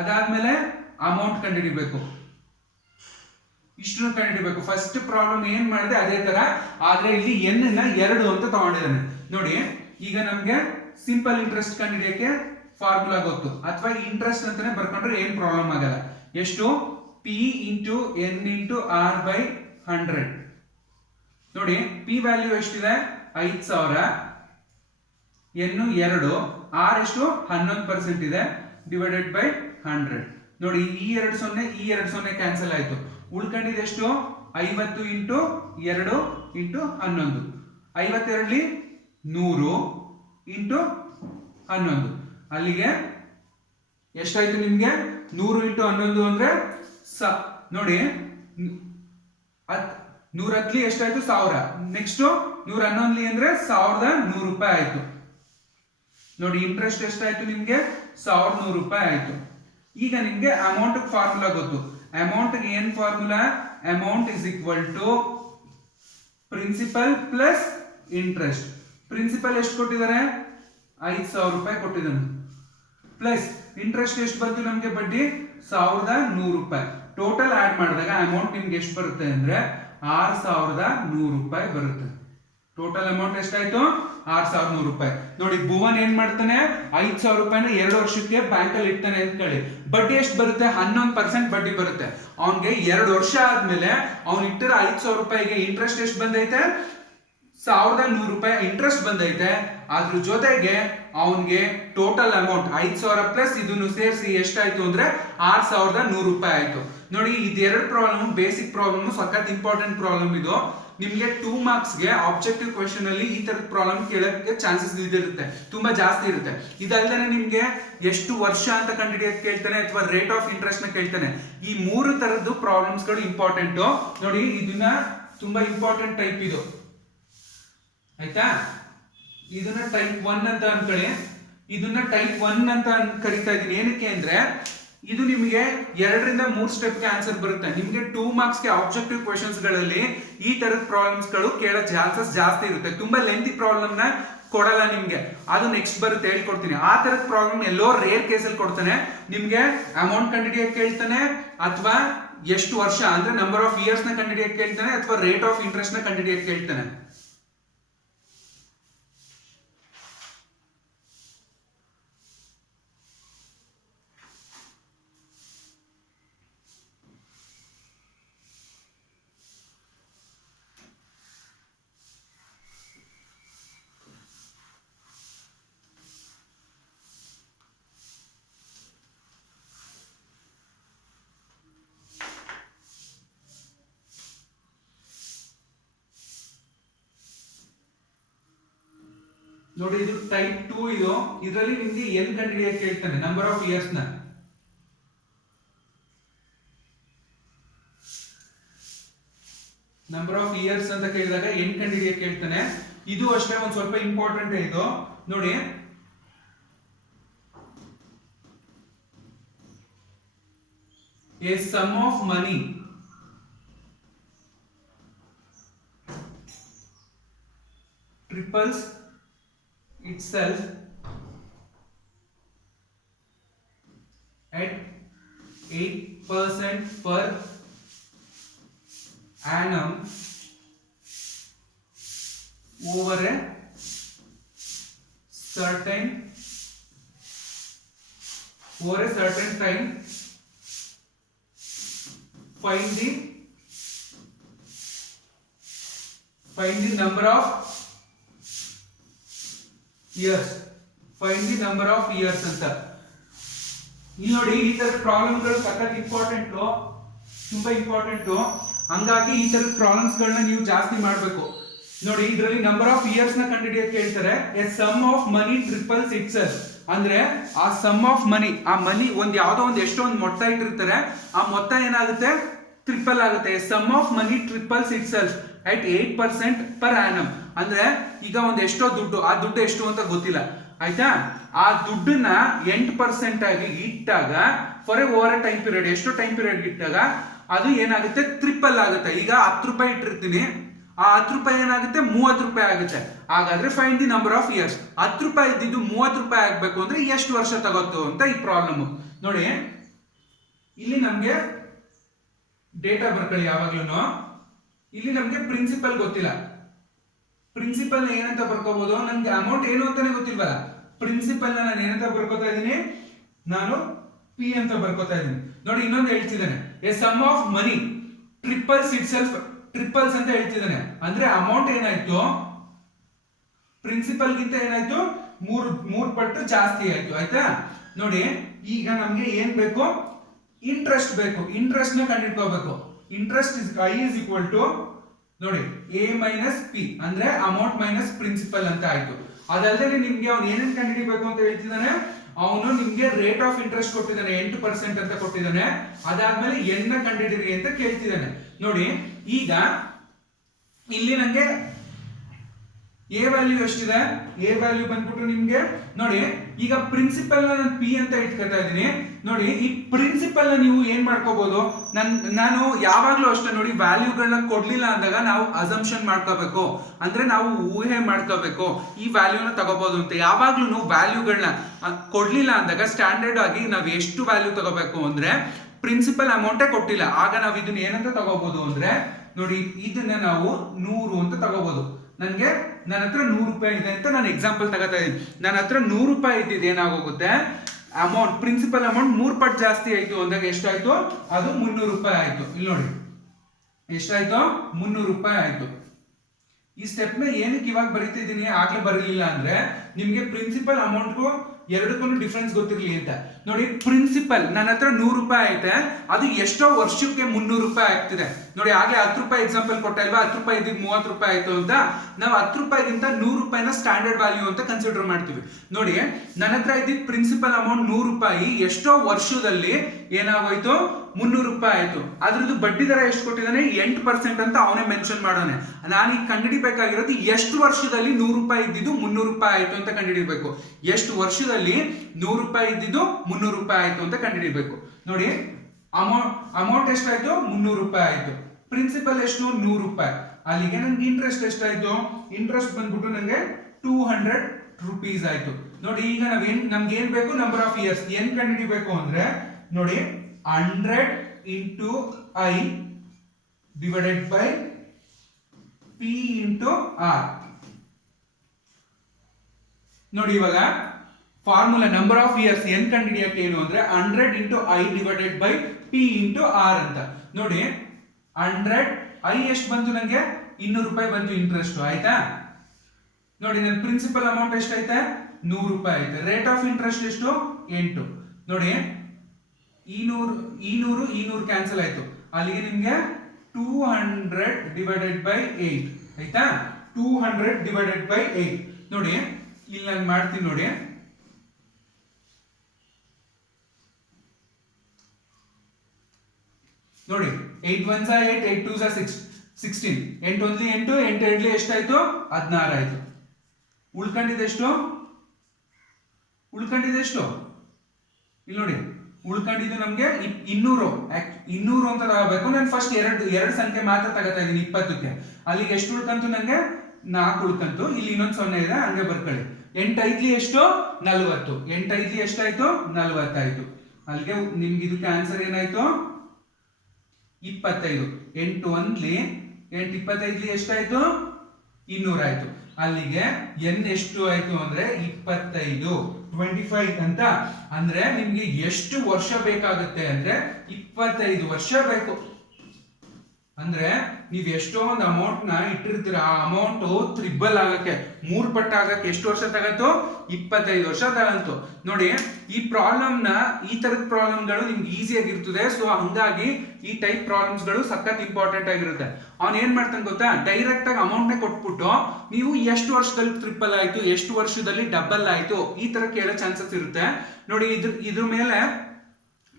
ಅದಾದ್ಮೇಲೆ ಅಮೌಂಟ್ ಕಂಡುಹಿಡಿಬೇಕು. ಇಷ್ಟು ಕಂಡುಹಿಡಿಬೇಕು. ಫಸ್ಟ್ ಪ್ರಾಬ್ಲಮ್ ಏನ್ ಮಾಡಿದೆ ಅದೇ ತರ, ಆದ್ರೆ ಇಲ್ಲಿ ಎನ್ ನ 2 ಅಂತ ತಗೊಂಡಿದ್ದಾನೆ. ನೋಡಿ ಈಗ ನಮ್ಗೆ ಸಿಂಪಲ್ ಇಂಟ್ರೆಸ್ಟ್ ಕಂಡುಹಿಡಿಯಕ್ಕೆ ಫಾರ್ಮುಲಾ ಗೊತ್ತು, ಅಥವಾ ಇಂಟ್ರೆಸ್ಟ್ ಅಂತಾನೆ ಬರ್ಕೊಂಡ್ರೆ ಏನ್ ಪ್ರಾಬ್ಲಮ್ ಆಗಲ್ಲ. ಎಷ್ಟು? P into N into R by 100. ನೋಡಿ ಪಿ ವ್ಯಾಲ್ಯೂ ಎಷ್ಟಿದೆ? 5000. ಎನ್ನು 2, ಆರ್ ಎಷ್ಟು? 11% ಇದೆ, ಡಿವೈಡೆಡ್ ಬೈ 100. ನೋಡಿ ಈ 2 ಕ್ಯಾನ್ಸಲ್ ಆಯ್ತು. ಉಳ್ಕೊಂಡಿದೆ ಎಷ್ಟು? 50 ಇಂಟು 2 ಇಂಟು 11. 52 100 ಇಂಟು 11. ಅಲ್ಲಿಗೆ ಎಷ್ಟಾಯ್ತು ನಿಮ್ಗೆ? 100 ಇಂಟು 11 ಅಂದ್ರೆ ನೋಡಿ 110 ಎಷ್ಟಾಯ್ತು? 1000. ನೆಕ್ಸ್ಟ್ 111 ಅಂದ್ರೆ 1100 ರೂಪಾಯಿ ಆಯ್ತು. ನೋಡಿ ಇಂಟ್ರೆಸ್ಟ್ ಎಷ್ಟಾಯ್ತು ನಿಮ್ಗೆ? 1100 ರೂಪಾಯಿ ಆಯ್ತು. ಈಗ ನಿಮ್ಗೆ ಅಮೌಂಟ್ ಫಾರ್ಮುಲಾ ಗೊತ್ತು. ಅಮೌಂಟ್ ಏನ್ formula? Amount is equal to principal plus interest. Principal ಎಷ್ಟು ಕೊಟ್ಟಿದ್ದಾರೆ? 5000 ರೂಪಾಯಿ ಕೊಟ್ಟಿದ್ದಾನೆ. ಪ್ಲಸ್ ಇಂಟ್ರೆಸ್ಟ್ ಎಷ್ಟು ಬಂತು ನಮ್ಗೆ? ಬಡ್ಡಿ 1100 ರೂಪಾಯಿ. ಟೋಟಲ್ ಆಡ್ ಮಾಡಿದಾಗ ಅಮೌಂಟ್ ನಿಮ್ಗೆ ಎಷ್ಟು ಬರುತ್ತೆ ಅಂದ್ರೆ 6100 ರೂಪಾಯಿ ಬರುತ್ತೆ. ಟೋಟಲ್ ಅಮೌಂಟ್ ಎಷ್ಟಾಯ್ತು? 6100 ರೂಪಾಯಿ. ನೋಡಿ ಭುವನ್ ಏನ್ ಮಾಡ್ತಾನೆ? 5000 ರೂಪಾಯಿನ 2 ವರ್ಷಕ್ಕೆ ಬ್ಯಾಂಕ್ ಅಲ್ಲಿ ಇಡ್ತಾನೆ ಅಂತ ಹೇಳಿ. ಬಡ್ಡಿ ಎಷ್ಟು ಬರುತ್ತೆ? 11% ಬಡ್ಡಿ ಬರುತ್ತೆ. ಅವನ್ಗೆ 2 ವರ್ಷ ಆದ್ಮೇಲೆ ಅವ್ನು ಇಟ್ಟಿರೋ 5000 ರೂಪಾಯಿಗೆ ಇಂಟ್ರೆಸ್ಟ್ ಎಷ್ಟು ಬಂದೈತೆ? 1100 ರೂಪಾಯಿ ಇಂಟ್ರೆಸ್ಟ್ ಬಂದೈತೆ. ಅದ್ರ ಜೊತೆಗೆ ಅವನ್ಗೆ ಟೋಟಲ್ ಅಮೌಂಟ್ 5000 ಪ್ಲಸ್ ಇದನ್ನು ಸೇರಿಸಿ ಎಷ್ಟಾಯ್ತು ಅಂದ್ರೆ 6100 ರೂಪಾಯಿ ಆಯ್ತು. ನೋಡಿ ಇದೆರಡು ಪ್ರಾಬ್ಲಮ್ ಬೇಸಿಕ್ ಪ್ರಾಬ್ಲಮ್, ಸಖತ್ ಇಂಪಾರ್ಟೆಂಟ್ ಪ್ರಾಬ್ಲಮ್ ಇದು. ನಿಮ್ಗೆ 2 ಮಾರ್ಕ್ಸ್ಗೆ ಆಬ್ಜೆಕ್ಟಿವ್ ಕ್ವೆಶ್ಚನ್ ಅಲ್ಲಿ ಈ ತರದ ಪ್ರಾಬ್ಲಮ್ ಕೇಳಕ್ಕೆ ಚಾನ್ಸಸ್ ಇರುತ್ತೆ, ತುಂಬಾ ಜಾಸ್ತಿ ಇರುತ್ತೆ. ಇದಲ್ಲದೆ ನಿಮ್ಗೆ ಎಷ್ಟು ವರ್ಷ ಅಂತ ಕಂಡುಹಿಡಿಯಕ್ಕೆ ಕೇಳ್ತಾನೆ, ಅಥವಾ ರೇಟ್ ಆಫ್ ಇಂಟ್ರೆಸ್ಟ್ ನ ಕೇಳ್ತಾನೆ. ಈ 3 ತರದ್ದು ಪ್ರಾಬ್ಲಮ್ಸ್ ಗಳು ಇಂಪಾರ್ಟೆಂಟ್. ನೋಡಿ ಇದನ್ನ ತುಂಬಾ ಇಂಪಾರ್ಟೆಂಟ್ ಟೈಪ್ ಇದು, ಆಯ್ತಾ? ಇದನ್ನ ಟೈಪ್ 1 ಅಂತ ಅನ್ಕೊಳ್ಳಿ. ಇದನ್ನ ಟೈಪ್ 1 ಅಂತ ಕರಿತಾ ಇದೀನಿ. ಏನಕ್ಕೆ ಅಂದ್ರೆ ಇದು ನಿಮಗೆ 2 ರಿಂದ 3 ಸ್ಟೆಪ್ಗೆ ಆನ್ಸರ್ ಬರುತ್ತೆ. ನಿಮಗೆ 2 ಮಾರ್ಕ್ಸ್ಗೆ ಆಬ್ಜೆಕ್ಟಿವ್ ಕ್ವೆಶ್ಚನ್ಸ್ ಗಳಲ್ಲಿ ಈ ತರದ ಪ್ರಾಬ್ಲಮ್ಸ್ ಗಳು ಕೇಳೋ ಚಾನ್ಸಸ್ ಜಾಸ್ತಿ ಇರುತ್ತೆ. ತುಂಬಾ ಲೆಂತಿ ಪ್ರಾಬ್ಲಮ್ ನ ಕೊಡಲ್ಲ ನಿಮ್ಗೆ, ಅದು ನೆಕ್ಸ್ಟ್ ಬರುತ್ತೆ, ಹೇಳ್ಕೊಡ್ತೀನಿ. ಆ ತರದ ಪ್ರಾಬ್ಲಮ್ ಎಲ್ಲೋ ರೇರ್ ಕೇಸಲ್ಲಿ ಕೊಡ್ತಾನೆ. ನಿಮ್ಗೆ ಅಮೌಂಟ್ ಕಂಡುಹಿಡಿಯಕ್ಕೆ ಕೇಳ್ತಾನೆ, ಅಥವಾ ಎಷ್ಟು ವರ್ಷ ಅಂದ್ರೆ ನಂಬರ್ ಆಫ್ ಇಯರ್ಸ್ ನ ಕಂಡುಹಿಡಿಯಕ್ಕೆ ಕೇಳ್ತಾನೆ, ಅಥವಾ ರೇಟ್ ಆಫ್ ಇಂಟ್ರೆಸ್ಟ್ ನ ಕಂಡುಹಿಡಿಯಕ್ಕೆ ಕೇಳ್ತಾನೆ. ನೋಡಿ ಇದು ಟೈಪ್ 2 ಇದು. ಇದರಲ್ಲಿ ನಿಮ್ಗೆ ಎನ್ ಕಂಡುಹಿಡಿಯಕ್ಕೆ ಕೇಳ್ತಾನೆ, ನಂಬರ್ ಆಫ್ ಇಯರ್ಸ್ ನ. ನಂಬರ್ ಆಫ್ ಇಯರ್ಸ್ ಅಂತ ಕೇಳಿದಾಗ ಎನ್ ಕಂಡುಹಿಡಿಯಕ್ಕೆ ಕೇಳ್ತಾನೆ. ಇದು ಅಷ್ಟೇ ಒಂದ್ ಸ್ವಲ್ಪ ಇಂಪಾರ್ಟೆಂಟ್ ಇದು. ನೋಡಿ a sum of money triples itself at 8% per annum over a certain time. Find the number of years, find the number of years ಅಂತ. ಇಲ್ಲಿ ನೋಡಿ ಈ ತರದ ಪ್ರಾಬ್ಲಮ್ಗಳು ಸಖತ್ ಇಂಪಾರ್ಟೆಂಟ್, ತುಂಬಾ ಇಂಪಾರ್ಟೆಂಟ್. ಹಂಗಾಗಿ ಈ ತರದ ಪ್ರಾಬ್ಲಮ್ಸ್ ಗಳನ್ನ ನೀವು ಜಾಸ್ತಿ ಮಾಡಬೇಕು. ನೋಡಿ ಇದರಲ್ಲಿ ನಂಬರ್ ಆಫ್ ಇಯರ್ಸ್ ನ ಕಂಡುಹಿಡಿಯಕ್ಕೆ ಹೇಳ್ತಾರೆ. A sum of money triples itself, ಅಂದ್ರೆ ಆ ಸಮ್ ಆಫ್ ಮನಿ, ಆ ಮನಿ ಒಂದ್ ಯಾವ್ದೋ ಒಂದು ಎಷ್ಟೋ ಒಂದು ಮೊತ್ತ ಇಟ್ಟಿರ್ತಾರೆ, ಆ ಮೊತ್ತ ಏನಾಗುತ್ತೆ ಟ್ರಿಪಲ್ ಆಗುತ್ತೆ. Sum of money triples itself at 8% per annum. ಅಂದ್ರೆ ಈಗ ಒಂದ್ ಎಷ್ಟೋ ದುಡ್ಡು, ಆ ದುಡ್ಡು ಎಷ್ಟು ಅಂತ ಗೊತ್ತಿಲ್ಲ ಆಯ್ತಾ, ಆ ದುಡ್ಡನ್ನ 8% ಆಗಿ ಇಟ್ಟಾಗ for A over time period, ಎಷ್ಟು ಟೈಮ್ ಪೀರಿಯಡ್ ಇಟ್ಟಾಗ ಅದು ಏನಾಗುತ್ತೆ ಟ್ರಿಪಲ್ ಆಗುತ್ತೆ. ಈಗ 10 ರೂಪಾಯಿ ಇಟ್ಟಿರ್ತೀನಿ, ಆ 10 ರೂಪಾಯಿ ಏನಾಗುತ್ತೆ 30 ರೂಪಾಯಿ ಆಗುತ್ತೆ. ಹಾಗಾದ್ರೆ find the number of years. 10 ರೂಪಾಯಿ ಇದ್ದಿದ್ದು 30 ರೂಪಾಯಿ ಆಗ್ಬೇಕು ಅಂದ್ರೆ ಎಷ್ಟು ವರ್ಷ ತಗೋತು ಅಂತ ಈ ಪ್ರಾಬ್ಲಮ್. ನೋಡಿ ಇಲ್ಲಿ ನಮ್ಗೆ ಡೇಟಾ ಬರ್ಕೊಳ್ಳಿ ಯಾವಾಗ್ಲೂ. ಇಲ್ಲಿ ನಮ್ಗೆ ಪ್ರಿನ್ಸಿಪಲ್ ಗೊತ್ತಿಲ್ಲ, ಪ್ರಿನ್ಸಿಪಲ್ ಏನಂತ ಬರ್ಕೋಬಹುದು, ನನ್ಗೆ ಅಮೌಂಟ್ ಏನು ಅಂತಾನೆ ಗೊತ್ತಿಲ್ವಲ್ಲ. ಪ್ರಿನ್ಸಿಪಲ್ ನಾನು ಏನಂತ ಬರ್ಕೋತಾ ಇದ್ದೀನಿ, ನಾನು ಪಿ ಅಂತ ಬರ್ಕೋತಾ ಇದ್ದೀನಿ. ನೋಡಿ ಇನ್ನೊಂದು ಹೇಳ್ತಿದ್ದಾನೆ, a sum of money triples itself, triples ಅಂತ ಹೇಳ್ತಿದ್ದಾನೆ. ಅಂದ್ರೆ ಅಮೌಂಟ್ ಏನಾಯ್ತು ಪ್ರಿನ್ಸಿಪಲ್ ಗಿಂತ ಏನಾಯ್ತು ಮೂರ್ ಪಟ್ಟು ಜಾಸ್ತಿ ಆಯ್ತು ಆಯ್ತಾ. ನೋಡಿ ಈಗ ನಮ್ಗೆ ಏನ್ ಬೇಕು, ಇಂಟ್ರೆಸ್ಟ್ ಬೇಕು. ಇಂಟ್ರೆಸ್ಟ್ ನ ಕಂಡಿಡ್ಕೋಬೇಕು. Interest is I is equal to ನೋಡಿ ಎ ಮೈನಸ್ ಪಿ, ಅಂದ್ರೆ ಅಮೌಂಟ್ ಮೈನಸ್ ಪ್ರಿನ್ಸಿಪಲ್ ಅಂತ ಆಯ್ತು. ಅದಲ್ಲದೆ ನಿಮ್ಗೆ ಅವ್ನು ಏನೇನ್ ಕಂಡುಹಿಡಿಬೇಕು ಅಂತ ಹೇಳ್ತಿದ್ದಾನೆ, ಅವನು ನಿಮ್ಗೆ ರೇಟ್ ಆಫ್ ಇಂಟ್ರೆಸ್ಟ್ ಕೊಟ್ಟಿದ್ದಾನೆ 8% ಅಂತ ಕೊಟ್ಟಿದ್ದಾನೆ. ಅದಾದ್ಮೇಲೆ ಎನ್ ನ ಕಂಡುಹಿಡಿರಿ ಅಂತ ಕೇಳ್ತಿದ್ದಾನೆ. ನೋಡಿ ಈಗ ಇಲ್ಲಿ ನಂಗೆ ಎ ವ್ಯಾಲ್ಯೂ ಎಷ್ಟಿದೆ, ಎ ವ್ಯಾಲ್ಯೂ ಬಂದ್ಬಿಟ್ಟು ನಿಮ್ಗೆ ನೋಡಿ ಈಗ ಪ್ರಿನ್ಸಿಪಲ್ ನಾನು ಪಿ ಅಂತ ಇಟ್ಕೊತಾ ಇದ್ದೀನಿ. ನೋಡಿ ಈ ಪ್ರಿನ್ಸಿಪಲ್ ನೀವು ಏನ್ ಮಾಡ್ಕೋಬಹುದು, ನಾನು ಯಾವಾಗ್ಲೂ ಅಷ್ಟೇ ನೋಡಿ ವ್ಯಾಲ್ಯೂಗಳನ್ನ ಕೊಡ್ಲಿಲ್ಲ ಅಂದಾಗ ನಾವು ಅಸಂಪ್ಷನ್ ಮಾಡ್ಕೋಬೇಕು, ಅಂದ್ರೆ ನಾವು ಊಹೆ ಮಾಡ್ಕೋಬೇಕು ಈ ವ್ಯಾಲ್ಯೂನ ತಗೋಬಹುದು ಅಂತ. ಯಾವಾಗ್ಲೂ ವ್ಯಾಲ್ಯೂಗಳನ್ನ ಕೊಡ್ಲಿಲ್ಲ ಅಂದಾಗ ಸ್ಟ್ಯಾಂಡರ್ಡ್ ಆಗಿ ನಾವು ಎಷ್ಟು ವ್ಯಾಲ್ಯೂ ತಗೋಬೇಕು ಅಂದ್ರೆ ಪ್ರಿನ್ಸಿಪಲ್ ಅಮೌಂಟೇ ಕೊಟ್ಟಿಲ್ಲ, ಆಗ ನಾವು ಇದನ್ನ ಏನಂತ ತಗೋಬಹುದು ಅಂದ್ರೆ ನೋಡಿ ಇದನ್ನ ನಾವು 100 ಅಂತ ತಗೋಬಹುದು. ನನ್ಗೆ ನನ್ನ ಹತ್ರ 100 ರೂಪಾಯಿ ಇದೆ ಅಂತ ನಾನು ಎಕ್ಸಾಂಪಲ್ ತಗೋತಾ ಇದ್ದೀನಿ. ನನ್ನ ಹತ್ರ 100 ರೂಪಾಯಿ ಇದ್ದಿದ್ದು ಏನಾಗೋಗುತ್ತೆ, ಅಮೌಂಟ್ ಪ್ರಿನ್ಸಿಪಲ್ ಅಮೌಂಟ್ 3 ಪಟ್ಟು ಜಾಸ್ತಿ ಆಯ್ತು ಅಂದಾಗ ಎಷ್ಟಾಯ್ತು, ಅದು 300 ರೂಪಾಯಿ ಆಯ್ತು. ಇಲ್ಲಿ ನೋಡಿ ಎಷ್ಟಾಯ್ತು 300 ರೂಪಾಯಿ ಆಯ್ತು. ಈ ಸ್ಟೆಪ್ ನ ಏನಕ್ಕೆ ಇವಾಗ ಬರೀತಿದ್ದೀನಿ, ಆಗ್ಲೇ ಬರಲಿಲ್ಲ ಅಂದ್ರೆ ನಿಮ್ಗೆ ಪ್ರಿನ್ಸಿಪಲ್ ಅಮೌಂಟ್ಗೂ ಎರಡಕ್ಕೂ ಡಿಫ್ರೆನ್ಸ್ ಗೊತ್ತಿರಲಿ ಅಂತ. ನೋಡಿ ಪ್ರಿನ್ಸಿಪಲ್ ನನ್ನ ಹತ್ರ 100 ರೂಪಾಯಿ ಐತೆ, ಅದು ಎಷ್ಟೋ ವರ್ಷಕ್ಕೆ 300 ರೂಪಾಯಿ ಆಗ್ತಿದೆ. ನೋಡಿ ಆಗ್ಲೇ 10 ರೂಪಾಯಿ ಎಕ್ಸಾಂಪಲ್ ಕೊಟ್ಟ ಇಲ್ವಾ, 10 ರೂಪಾಯಿ ಇದ್ದಿದ್ದು 30 ರೂಪಾಯಿ ಆಯ್ತು ಅಂತ. ನಾವು 10 ರೂಪಾಯಿಗಿಂತ 100 ರೂಪಾಯಿನ ಸ್ಟ್ಯಾಂಡರ್ಡ್ ವ್ಯಾಲ್ಯೂ ಅಂತ ಕನ್ಸಿಡರ್ ಮಾಡ್ತೀವಿ. ನೋಡಿ ನನ್ನ ಹತ್ರ ಇದ್ದಿದ್ದು ಪ್ರಿನ್ಸಿಪಲ್ ಅಮೌಂಟ್ 100 ರೂಪಾಯಿ, ಎಷ್ಟೋ ವರ್ಷದಲ್ಲಿ ಏನಾಗೋಯ್ತು 300 ರೂಪಾಯಿ ಆಯ್ತು. ಅದ್ರದ್ದು ಬಡ್ಡಿ ದರ ಎಷ್ಟು ಕೊಟ್ಟಿದ್ದಾನೆ 8% ಅಂತ ಅವನೇ ಮೆನ್ಷನ್ ಮಾಡೋನೆ. ನಾನು ಈಗ ಕಂಡುಹಿಡಿಬೇಕಾಗಿರೋದು ಎಷ್ಟು ವರ್ಷದಲ್ಲಿ 100 ರೂಪಾಯಿ ಇದ್ದಿದ್ದು 300 ರೂಪಾಯಿ ಆಯ್ತು ಅಂತ ಕಂಡುಹಿಡಿಬೇಕು. ಎಷ್ಟು ವರ್ಷದಲ್ಲಿ 100 ರೂಪಾಯಿ ಇದ್ದಿದ್ದು 300 ರೂಪಾಯಿ ಆಯ್ತು ಅಂತ ಕಂಡುಹಿಡಿಬೇಕು. ನೋಡಿ ಅಮೌಂಟ್ ಎಷ್ಟಾಯ್ತು 300 ರೂಪಾಯಿ ಆಯ್ತು, ಪ್ರಿನ್ಸಿಪಲ್ ಎಷ್ಟು 100 ರೂಪಾಯಿ. ಅಲ್ಲಿಗೆ ನನ್ಗೆ ಇಂಟ್ರೆಸ್ಟ್ ಎಷ್ಟಾಯ್ತು, ಇಂಟ್ರೆಸ್ಟ್ ಬಂದ್ಬಿಟ್ಟು ನಂಗೆ 200 ರೂಪೀಸ್ ಆಯ್ತು. ನೋಡಿ ಈಗ ನಮ್ಗೆ ಏನ್ ಬೇಕು, ನಂಬರ್ ಆಫ್ ಇಯರ್ಸ್. ಏನ್ ಕಂಡುಹಿಡಿಬೇಕು ಅಂದ್ರೆ ನೋಡಿ 100 into I divided by P into R. ನೋಡಿ ಇವಾಗ ಫಾರ್ಮುಲಾ ನಂಬರ್ ಆಫ್ ಇಯರ್ಸ್ ಏನ್ ಕಂಡುಹಿಡಿಯಕ್ಕೆ ಏನು ಅಂದ್ರೆ 100 into I divided by P into R ಅಂತ. ನೋಡಿ 100 I ಎಷ್ಟು ಬಂತು, ನಂಗೆ 200 ರೂಪಾಯಿ ಬಂತು ಇಂಟ್ರೆಸ್ಟ್ ಆಯ್ತಾ. ನೋಡಿ ನನ್ನ ಪ್ರಿನ್ಸಿಪಲ್ ಅಮೌಂಟ್ ಎಷ್ಟೈತೆ 100 ರೂಪಾಯಿ ಐತೆ. ರೇಟ್ ಆಫ್ ಇಂಟ್ರೆಸ್ಟ್ ಎಷ್ಟು 8. ನೋಡಿ 200 ಕ್ಯಾನ್ಸಲ್ ಆಯ್ತು. ಅಲ್ಲಿಗೆ ನಿಮ್ಗೆ 200 divided by 8 ಆಯ್ತಾ. 200 divided by 8. ನೋಡಿ ಇಲ್ಲಿ ನಾನು ಮಾಡ್ತೀನಿ ನೋಡಿ, ನೋಡಿ 8 1s 8, 8 2s 16, 8 1 8, 8 2 ಎಷ್ಟಾಯ್ತು 16 ಆಯ್ತು. ಉಳ್ಕೊಂಡಿದ್ದೆಷ್ಟು ಇಲ್ಲಿ ನೋಡಿ ಉಳ್ಕೊಂಡಿದ್ದು ನಮ್ಗೆ 200 ಅಂತ ತಗೋಬೇಕು. ನಾನು ಫಸ್ಟ್ ಎರಡು ಸಂಖ್ಯೆ ಮಾತ್ರ ತಗೋತಾ ಇದ್ದೀನಿ 20ಕ್ಕೆ. ಅಲ್ಲಿಗೆ ಎಷ್ಟು ಉಳ್ಕಂತು, ನಂಗೆ 4 ಉಳ್ಕಂತು. ಇಲ್ಲಿ ಇನ್ನೊಂದು 0 ಇದೆ, ಹಂಗೆ ಬರ್ಕೊಳ್ಳಿ. 8 5 ಎಷ್ಟು 40, 8 5 ಎಷ್ಟಾಯ್ತು 40 ಆಯ್ತು. ಅಲ್ಲಿಗೆ ನಿಮ್ಗೆ ಇದಕ್ಕೆ ಆನ್ಸರ್ ಏನಾಯ್ತು 25. 8 1 8 25 ಎಷ್ಟಾಯ್ತು 200 ಆಯ್ತು. ಅಲ್ಲಿಗೆ n ಎಷ್ಟು ಆಯ್ತು ಅಂದ್ರೆ 25 ಅಂತ. ಅಂದ್ರೆ ನಿಮ್ಗೆ ಎಷ್ಟು ವರ್ಷ ಬೇಕಾಗುತ್ತೆ ಅಂದ್ರೆ 25 ವರ್ಷ ಬೇಕು ಅಂದ್ರೆ ನೀವ್ ಎಷ್ಟೋ ಒಂದು ಅಮೌಂಟ್ ನ ಇಟ್ಟಿರ್ತೀರ, ಆ ಅಮೌಂಟ್ ತ್ರಿಬಲ್ ಆಗಕ್ಕೆ 3 ಪಟ್ಟು ಆಗಕ್ಕೆ ಎಷ್ಟು ವರ್ಷ ತಗತ್ತು? 25 ವರ್ಷ ತಗಂತು. ನೋಡಿ ಈ ಪ್ರಾಬ್ಲಮ್ ನ, ಈ ತರದ ಪ್ರಾಬ್ಲಮ್ ಗಳು ನಿಮ್ಗೆ ಈಸಿ ಆಗಿರ್ತದೆ. ಸೊ ಹಂಗಾಗಿ ಈ ಟೈಪ್ ಪ್ರಾಬ್ಲಮ್ಸ್ ಗಳು ಸಖತ್ ಇಂಪಾರ್ಟೆಂಟ್ ಆಗಿರುತ್ತೆ. ಅವ್ನ್ ಏನ್ ಮಾಡ್ತಾನೆ ಗೊತ್ತಾ, ಡೈರೆಕ್ಟ್ ಆಗಿ ಅಮೌಂಟ್ ನೇ ಕೊಟ್ಬಿಟ್ಟು ನೀವು ಎಷ್ಟು ವರ್ಷದಲ್ಲಿ ಟ್ರಿಪಲ್ ಆಯ್ತು, ಎಷ್ಟು ವರ್ಷದಲ್ಲಿ ಡಬಲ್ ಆಯ್ತು, ಈ ತರ ಕೇಳೋ ಚಾನ್ಸಸ್ ಇರುತ್ತೆ. ನೋಡಿ ಇದ್ರ ಮೇಲೆ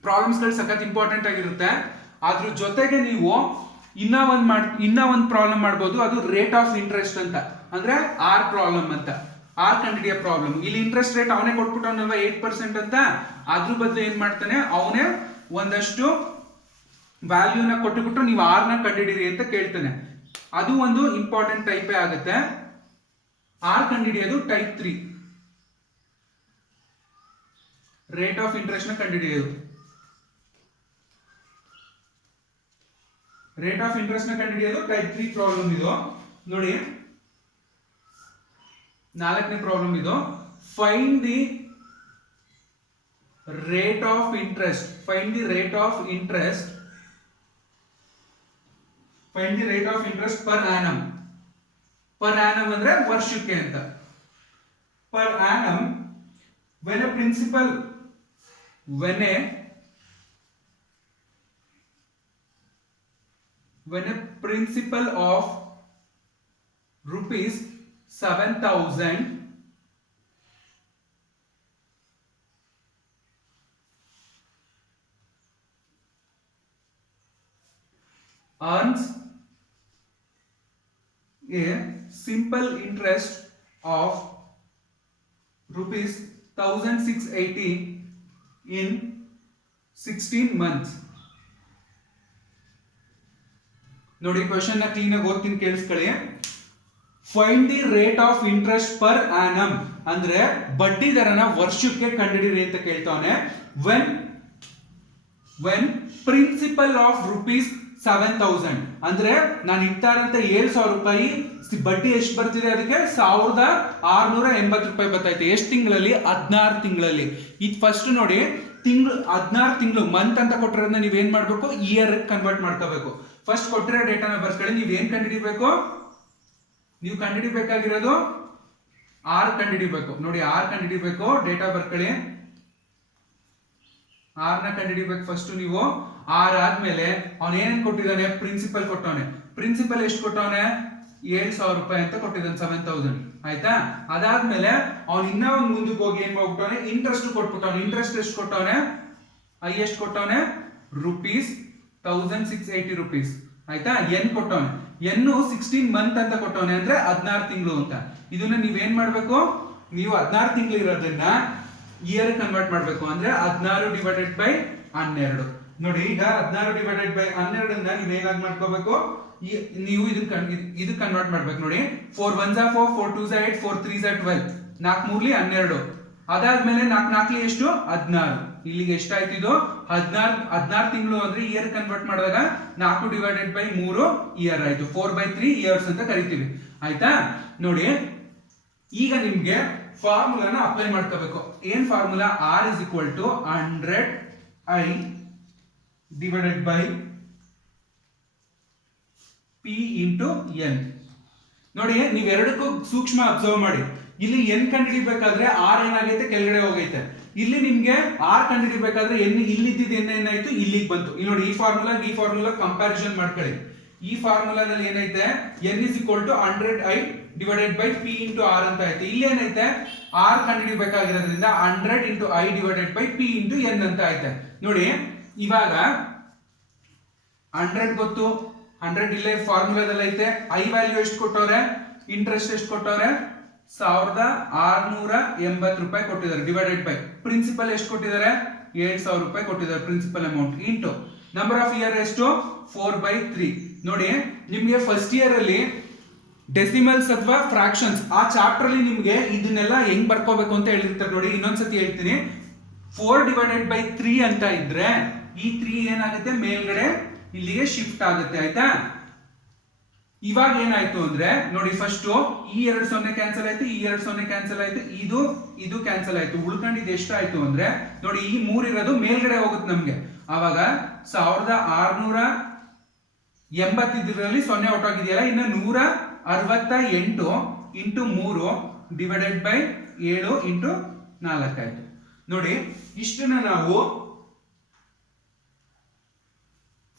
ಪ್ರಾಬ್ಲಮ್ಸ್ ಗಳು ಸಖತ್ ಇಂಪಾರ್ಟೆಂಟ್ ಆಗಿರುತ್ತೆ. ಅದ್ರ ಜೊತೆಗೆ ನೀವು ಇನ್ನ ಒಂದ್ ಪ್ರಾಬ್ಲಮ್ ಮಾಡ್ಬೋದು. ಅದು ರೇಟ್ ಆಫ್ ಇಂಟ್ರೆಸ್ಟ್ ಅಂತ, ಅಂದ್ರೆ ಆರ್ ಪ್ರಾಬ್ಲಮ್ ಅಂತ, ಆರ್ ಕಂಡಿಡಿಯ ಪ್ರಾಬ್ಲಮ್. ಇಲ್ಲಿ ಇಂಟ್ರೆಸ್ಟ್ ರೇಟ್ ಅವನೇ ಕೊಟ್ಬಿಟ್ಟವನಲ್ವಾ 8% ಅಂತ, ಅದ್ರ ಬದಲು ಏನ್ ಮಾಡ್ತಾನೆ, ಅವನೇ ಒಂದಷ್ಟು ವ್ಯಾಲ್ಯೂನ ಕೊಟ್ಟುಬಿಟ್ಟು ನೀವು ಆರ್ ನ ಕಂಡಿಡಿರಿ ಅಂತ ಕೇಳ್ತಾನೆ. ಅದು ಒಂದು ಇಂಪಾರ್ಟೆಂಟ್ ಟೈಪೇ ಆಗುತ್ತೆ. ಆರ್ ಕಂಡಿಡಿಯೋದು ಟೈಪ್ 3, ರೇಟ್ ಆಫ್ ಇಂಟ್ರೆಸ್ಟ್ ನ ಕಂಡಿಡಿಯೋದು. ರೇಟ್ ಆಫ್ ಇಂಟ್ರೆಸ್ಟ್ ನ ಕಂಡುಹಿಡಿಯೋದು ಟೈಪ್ 3 ಪ್ರಾಬ್ಲಮ್ ಇದು. ನೋಡಿ 4ನೇ ಪ್ರಾಬ್ಲಮ್ ಇದು. Find the rate of interest, find the rate of interest, find the rate of interest per annum. Per annum ಅಂದ್ರೆ ವರ್ಷಕ್ಕೆ ಅಂತ. Per annum when a principal, when a principal of rupees 7,000 earns a simple interest of rupees 1,680 in 16 months. ನೋಡಿ ಕ್ವೆಶ್ಚನ್ ನ ಕ್ಲೀನ್ ಆಗಿ ಓದ್ತೀನಿ, ಕೇಳಿಸ್ಕೊಳ್ಳಿ. Find the rate of interest per annum ಅಂದ್ರೆ ಬಡ್ಡಿ ದರನ ವರ್ಷಕ್ಕೆ ಕಂಡುಹಿಡಿಯಿರಿ ಅಂತ ಕೇಳ್ತಾವನೆ. ವೆನ್ ಪ್ರಿನ್ಸಿಪಲ್ ಆಫ್ rupees 7,000 ಅಂದ್ರೆ ನಾನು ಇಡ್ತಾ ಇರೋಂತ 7,000 ರೂಪಾಯಿ ಬಡ್ಡಿ ಎಷ್ಟು ಬರ್ತಿದೆ, ಅದಕ್ಕೆ 1,680 ರೂಪಾಯಿ ಬರ್ತೈತೆ. ಎಷ್ಟು ತಿಂಗಳಲ್ಲಿ? 16 ತಿಂಗಳಲ್ಲಿ. ಇದು ಫಸ್ಟ್ ನೋಡಿ, ತಿಂಗಳು 16 ತಿಂಗಳು, ಮಂತ್ ಅಂತ ಕೊಟ್ಟಿರೋದನ್ನ ನೀವೇನ್ ಮಾಡ್ಬೇಕು, ಇಯರ್ ಕನ್ವರ್ಟ್ ಮಾಡ್ಕೋಬೇಕು. ಫಸ್ಟ್ ಕೊಟ್ಟಿರೋ ಡೇಟಾನ ಬರ್ಸ್ಕೊಳ್ಳಿ. ನೀವೇನ್ ಕಂಡುಹಿಡಿಬೇಕು, ನೀವು ಕಂಡುಹಿಡಿಬೇಕಾಗಿರೋದು ಆರ್ ಕಂಡುಹಿಡಿಬೇಕು. ನೋಡಿ ಆರ್ ಕಂಡುಹಿಡಿಬೇಕು, ಡೇಟಾ ಬರ್ಕೊಳ್ಳಿ. ಆರ್ ನ ಕಂಡುಹಿಡಿಬೇಕು ಫಸ್ಟ್ ನೀವು. ಆರ್ ಆದ್ಮೇಲೆ ಅವನ್ ಏನೇನ್ ಕೊಟ್ಟಿದ್ದಾನೆ, ಪ್ರಿನ್ಸಿಪಲ್ ಕೊಟ್ಟವನೆ. ಪ್ರಿನ್ಸಿಪಲ್ ಎಷ್ಟು ಕೊಟ್ಟವನೆ, 7,000 ರೂಪಾಯಿ ಅಂತ ಕೊಟ್ಟಿದ್ದಾನೆ, 7,000 ಆಯ್ತಾ. ಅದಾದ್ಮೇಲೆ ಅವ್ನು ಇನ್ನ ಒಂದ್ ಮುಂದಕ್ಕೆ ಹೋಗಿ ಏನ್ ಮಾಡ್ಬಿಟ್ಟವನೆ, ಇಂಟ್ರೆಸ್ಟ್ ಕೊಟ್ಬಿಟ್ಟವನೆ. ಇಂಟ್ರೆಸ್ಟ್ ಎಷ್ಟು ಕೊಟ್ಟವನೆ, ಎಷ್ಟು ಕೊಟ್ಟವನೆ, rupees 1,680 ರೂಪೀಸ್ ಆಯ್ತಾ. ಎನ್ ಕೊಟ್ಟವನೆ, ಎನ್ನು 16 ಮಂತ್ ಅಂತ ಕೊಟ್ಟವನೆ, ಅಂದ್ರೆ 16 ತಿಂಗಳು ಅಂತ. ಇದನ್ನ ನೀವೇನ್ ಮಾಡ್ಬೇಕು, ನೀವು 16 ತಿಂಗಳು ಇರೋದನ್ನ ಇಯರ್ ಕನ್ವರ್ಟ್ ಮಾಡ್ಬೇಕು. ಅಂದ್ರೆ 16 ಡಿವೈಡೆಡ್ ಬೈ 12. ನೋಡಿ ಈಗ 16 ಡಿವೈಡೆಡ್ ಬೈ 12 ನೀವೇನಾಗಿ ಮಾಡ್ಕೋಬೇಕು, ನೀವು ಇದಕ್ಕೆ ಕನ್ವರ್ಟ್ ಮಾಡ್ಬೇಕು. ನೋಡಿ 4 1s are 4, 4 2s are 8, 4 3s are 12, 4 3 12. ಅದಾದ್ಮೇಲೆ 4 4 ಎಷ್ಟು, 16. ಇಲ್ಲಿಗೆ ಎಷ್ಟಾಯ್ತು, ಇದು 16 ತಿಂಗಳು ಅಂದ್ರೆ ಇಯರ್ ಕನ್ವರ್ಟ್ ಮಾಡಿದಾಗ 4 ಡಿವೈಡೆಡ್ ಬೈ 3 ಇಯರ್ ಆಯ್ತು. 4/3 ಇಯರ್ಸ್ ಅಂತ ಕರಿತೀವಿ ಆಯ್ತಾ. ನೋಡಿ ಈಗ ನಿಮ್ಗೆ ಫಾರ್ಮುಲಾನ ಅಪ್ಲೈ ಮಾಡ್ಕೋಬೇಕು. ಏನ್ formula, R is equal to 100i divided by P into N. ನೋಡಿ ನೀವೆರಡಕ್ಕೂ ಸೂಕ್ಷ್ಮ ಅಬ್ಸರ್ವ್ ಮಾಡಿ. ಇಲ್ಲಿ ಎನ್ ಕಂಡುಹಿಡಿಬೇಕಾದ್ರೆ ಆರ್ ಏನಾಗೈತೆ, ಕೆಳಗಡೆ ಹೋಗೈತೆ. ಇಲ್ಲಿ ನಿಮ್ಗೆ ಆರ್ ಕಂಡುಹಿಡಿಬೇಕಾದ್ರೆ ಎನ್ ಇಲ್ಲಿದ್ದಿದ್ದು ಎನ್ ಏನಾಯ್ತು, ಇಲ್ಲಿಗೆ ಬಂತು. ಇಲ್ಲಿ ನೋಡಿ ಈ ಫಾರ್ಮುಲಾ ಕಂಪ್ಯಾರಿಸನ್ ಮಾಡ್ಕೊಳ್ಳಿ. ಈ ಫಾರ್ಮುಲಾದಲ್ಲಿ ಏನೈತೆ, N is equal to 100i divided by P into R ಅಂತ ಐತೆ. ಇಲ್ಲಿ ಏನೈತೆ, ಆರ್ ಕಂಡುಹಿಡಿಬೇಕಾಗಿರೋದ್ರಿಂದ 100 into I divided by P into N ಅಂತ ಐತೆ. ನೋಡಿ ಇವಾಗ 100 ಗೊತ್ತು, 100 ಇಲ್ಲೇ ಫಾರ್ಮುಲಾದಲ್ಲಿ ಐತೆ. ಐ ವ್ಯಾಲ್ಯೂ ಎಷ್ಟು ಕೊಟ್ಟವ್ರೆ, ಇಂಟ್ರೆಸ್ಟ್ ಎಷ್ಟು ಕೊಟ್ಟವ್ರೆ, 1,680 ರೂಪಾಯಿ ಕೊಟ್ಟಿದ್ದಾರೆ ಡಿವೈಡೆಡ್ ಬೈ ಪ್ರಿನ್ಸಿಪಲ್ ಎಷ್ಟು ಕೊಟ್ಟಿದ್ದಾರೆ, 7,000 ರೂಪಾಯಿ ಕೊಟ್ಟಿದ್ದಾರೆ principal amount, into number of year ಎಷ್ಟು, 4/3. ನೋಡಿ ನಿಮ್ಗೆ ಫಸ್ಟ್ ಇಯರ್ ಅಲ್ಲಿ ಡೆಸಿಮಲ್ಸ್ ಅಥವಾ ಫ್ರಾಕ್ಷನ್ಸ್ ಆ ಚಾಪ್ಟರ್ ಅಲ್ಲಿ ನಿಮ್ಗೆ ಇದನ್ನೆಲ್ಲ ಹೆಂಗ್ ಬರ್ಕೋಬೇಕು ಅಂತ ಹೇಳಿರ್ತಾರೆ. ನೋಡಿ ಇನ್ನೊಂದ್ಸತಿ ಹೇಳ್ತೀನಿ. 4/3 ಅಂತ ಇದ್ರೆ ಈ 3 ಏನಾಗುತ್ತೆ, ಮೇಲ್ಗಡೆ ಇಲ್ಲಿಗೆ ಶಿಫ್ಟ್ ಆಗುತ್ತೆ ಆಯ್ತಾ. ಇವಾಗ ಏನಾಯ್ತು ಅಂದ್ರೆ ನೋಡಿ, ಫಸ್ಟ್ ಈ 2 0 ಕ್ಯಾನ್ಸಲ್ ಆಯ್ತು, ಈ 2 0 ಕ್ಯಾನ್ಸಲ್ ಆಯ್ತು, ಇದು ಕ್ಯಾನ್ಸಲ್ ಆಯ್ತು. ಉಳ್ಕೊಂಡಿದ್ದು ಎಷ್ಟಾಯ್ತು ಅಂದ್ರೆ ನೋಡಿ, ಈ 3 ಇರೋದು ಮೇಲ್ಗಡೆ ಹೋಗುತ್ತೆ ನಮ್ಗೆ. ಅವಾಗ 1,680 80 ಇದರಲ್ಲಿ 0 ಹೊಟ್ಟೋಗಿದೆಯಲ್ಲ, ಇನ್ನು 168 ಇಂಟು 3 ಡಿವೈಡೆಡ್ ಬೈ 7 ಇಂಟು 4 ಆಯ್ತು. ನೋಡಿ ಇಷ್ಟನ್ನ ನಾವು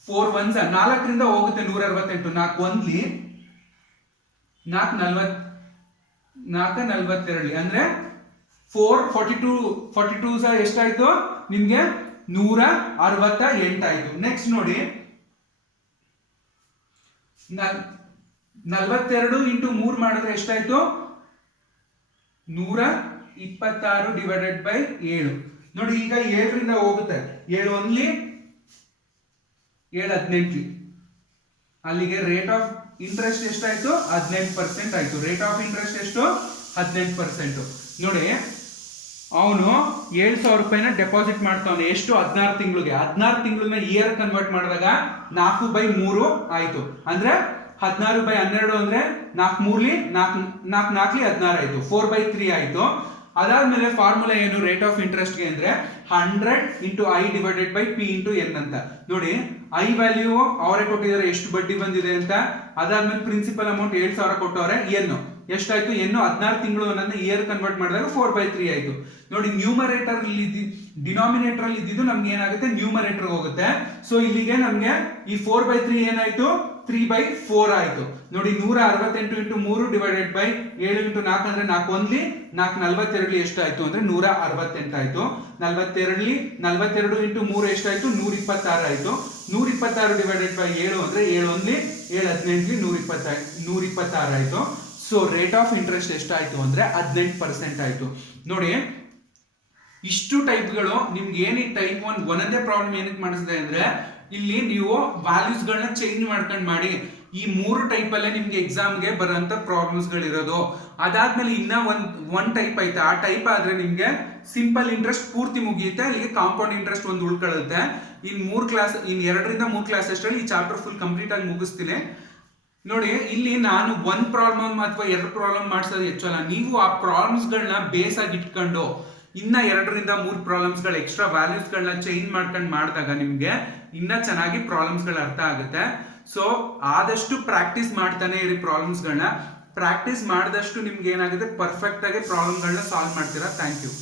4 1s 4ರಿಂದ ಹೋಗುತ್ತೆ 168, 4 1ಲಿ 4 42 ಅಂದ್ರೆ 42 ಎಷ್ಟಾಯ್ತು ನಿಮ್ಗೆ 168 ಆಯ್ತು. ನೆಕ್ಸ್ಟ್ ನೋಡಿ 42 ಇಂಟು 3 ಮಾಡಿದ್ರೆ ಎಷ್ಟಾಯ್ತು 126 ಡಿವೈಡೆಡ್ ಬೈ 7. ನೋಡಿ ಈಗ 7ರಿಂದ ಹೋಗುತ್ತೆ, 7 1ಲಿ 7 18, ಅಲ್ಲಿಗೆ ರೇಟ್ ಆಫ್ ಇಂಟ್ರೆಸ್ಟ್ ಎಷ್ಟಾಯ್ತು 18% ಆಯ್ತು. ರೇಟ್ ಆಫ್ ಇಂಟ್ರೆಸ್ಟ್ ಎಷ್ಟು 18%. ನೋಡಿ ಅವನು 7,000 ರೂಪಾಯಿನ ಡೆಪಾಸಿಟ್ ಮಾಡ್ತಾವನೆ, ಎಷ್ಟು 16 ತಿಂಗಳಿಗೆ. 16 ತಿಂಗಳನ್ನ ಇಯರ್ ಕನ್ವರ್ಟ್ ಮಾಡಿದಾಗ 4/3 ಆಯ್ತು. ಅಂದ್ರೆ 16/12 ಅಂದ್ರೆ 4 3ಲಿ 4 4 16 ಆಯ್ತು, 4/3 ಆಯ್ತು. ಅದಾದ್ಮೇಲೆ ಫಾರ್ಮುಲಾ ಏನು ರೇಟ್ ಆಫ್ ಇಂಟ್ರೆಸ್ಟ್ ಗೆ ಅಂದ್ರೆ 100 into I divided by P into N ಅಂತ. ನೋಡಿ ಐ ವ್ಯಾಲ್ಯೂ ಅವರೇ ಕೊಟ್ಟಿದ್ದಾರೆ ಎಷ್ಟು ಬಡ್ಡಿ ಬಂದಿದೆ ಅಂತ. ಅದಾದ್ಮೇಲೆ ಪ್ರಿನ್ಸಿಪಲ್ ಅಮೌಂಟ್ 7,000 ಕೊಟ್ಟವ್ರೆ. ಎನ್ನು ಎಷ್ಟಾಯ್ತು, ಎನ್ನು 16 ತಿಂಗಳು ಅನ್ನೋದನ್ನ ಇಯರ್ ಕನ್ವರ್ಟ್ ಮಾಡಿದಾಗ 4/3 ಆಯ್ತು. ನೋಡಿ ನ್ಯೂಮರೇಟರ್ ಡಿನಾಮಿನೇಟರ್ ಅಲ್ಲಿ ಇದ್ದಿದ್ದು ನಮ್ಗೆ ಏನಾಗುತ್ತೆ ನ್ಯೂಮರೇಟರ್ ಹೋಗುತ್ತೆ. ಸೊ ಇಲ್ಲಿಗೆ ನಮ್ಗೆ ಈ 4/3 ಏನಾಯ್ತು 3/4 ಆಯ್ತು. ನೋಡಿ 168 ಇಂಟು 3 ಡಿವೈಡೆಡ್ ಬೈ 7 ಇಂಟು 4 ಅಂದ್ರೆ 4 1ಲಿ 4 42 ಎಷ್ಟಾಯ್ತು ಅಂದ್ರೆ 168 ಆಯ್ತು. 42 ಇಂಟು 3 ಎಷ್ಟಾಯ್ತು 126 ಆಯ್ತು. 126 ಡಿವೈಡೆಡ್ ಬೈ 7 ಅಂದ್ರೆ 7 1ಲಿ 7 18ಲಿ 126 ಆಯ್ತು. ಸೊ ರೇಟ್ ಆಫ್ ಇಂಟ್ರೆಸ್ಟ್ ಎಷ್ಟಾಯ್ತು ಅಂದ್ರೆ 18% ಆಯ್ತು. ನೋಡಿ ಇಷ್ಟು ಟೈಪ್ಗಳು ನಿಮ್ಗೆ ಏನಿ ಟೈಪ್ ಒಂದೇ ಪ್ರಾಬ್ಲಮ್ ಏನಕ್ಕೆ ಮಾಡಿಸಿದೆ ಅಂದ್ರೆ ಇಲ್ಲಿ ನೀವು ವ್ಯಾಲ್ಯೂಸ್ ಗಳನ್ನ ಚೇಂಜ್ ಮಾಡ್ಕೊಂಡು ಮಾಡಿ. ಈ 3 ಟೈಪ್ ಅಲ್ಲೇ ನಿಮ್ಗೆ ಎಕ್ಸಾಮ್ಗೆ ಬರೋಂತ ಪ್ರಾಬ್ಲಮ್ಸ್ ಗಳಿರೋದು. ಅದಾದ್ಮೇಲೆ ಇನ್ನ ಒಂದ್ ಟೈಪ್ ಐತೆ, ಆ ಟೈಪ್ ಆದ್ರೆ ನಿಮ್ಗೆ ಸಿಂಪಲ್ ಇಂಟ್ರೆಸ್ಟ್ ಪೂರ್ತಿ ಮುಗಿಯುತ್ತೆ, ಅಲ್ಲಿಗೆ ಕಾಂಪೌಂಡ್ ಇಂಟ್ರೆಸ್ಟ್ ಒಂದು ಉಳ್ಕೊಳ್ಳುತ್ತೆ. ಇನ್ 2ರಿಂದ 3 ಕ್ಲಾಸ್ ಅಷ್ಟರಲ್ಲಿ ಈ ಚಾಪ್ಟರ್ ಫುಲ್ ಕಂಪ್ಲೀಟ್ ಆಗಿ ಮುಗಿಸ್ತೀನಿ. ನೋಡಿ ಇಲ್ಲಿ ನಾನು 1 ಪ್ರಾಬ್ಲಮ್ ಅಥವಾ 2 ಪ್ರಾಬ್ಲಮ್ ಮಾಡ್ಸೋದು ಹೆಚ್ಚಲ್ಲ, ನೀವು ಆ ಪ್ರಾಬ್ಲಮ್ಸ್ ಗಳನ್ನ ಬೇಸ್ ಆಗಿ ಇಟ್ಕೊಂಡು ಇನ್ನ 2ರಿಂದ 3 ಪ್ರಾಬ್ಲಮ್ಸ್ ಗಳು ಎಕ್ಸ್ಟ್ರಾ ವ್ಯಾಲ್ಯೂಸ್ ಗಳನ್ನ ಚೇಂಜ್ ಮಾಡ್ಕೊಂಡು ಮಾಡಿದಾಗ ನಿಮ್ಗೆ ಇನ್ನ ಚೆನ್ನಾಗಿ ಪ್ರಾಬ್ಲಮ್ಸ್ ಗಳು ಅರ್ಥ ಆಗುತ್ತೆ. ಸೊ ಆದಷ್ಟು ಪ್ರಾಕ್ಟೀಸ್ ಮಾಡ್ತಾನೆ ಇರಿ ಪ್ರಾಬ್ಲಮ್ಸ್ ಗಳನ್ನ. ಪ್ರಾಕ್ಟೀಸ್ ಮಾಡಿದಷ್ಟು ನಿಮ್ಗೆ ಏನಾಗುತ್ತೆ ಪರ್ಫೆಕ್ಟ್ ಆಗಿ ಪ್ರಾಬ್ಲಮ್ ಗಳನ್ನ ಸಾಲ್ವ್ ಮಾಡ್ತೀರಾ. Thank you.